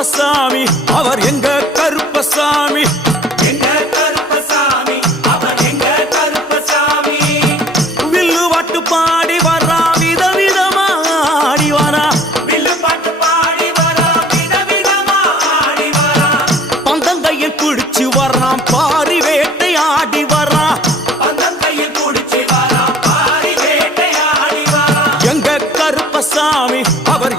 கருப்பசாமி அவர் எங்க கருப்பசாமி எங்க கருப்பசாமி அவர் எங்க கருப்பசாமி வில்லு பாட்டு பாடி வரா விதவிதமா ஆடி வரா வில்லு பாட்டு பாடி வரா விதவிதமா ஆடி வரா பந்தங்கையில் குடிச்சு வர்றான் பாரி வேட்டை ஆடி வரா பந்தங்கையில் குடிச்சு வரா பாரி வேட்டை ஆடி வரா எங்க கருப்பசாமி அவர்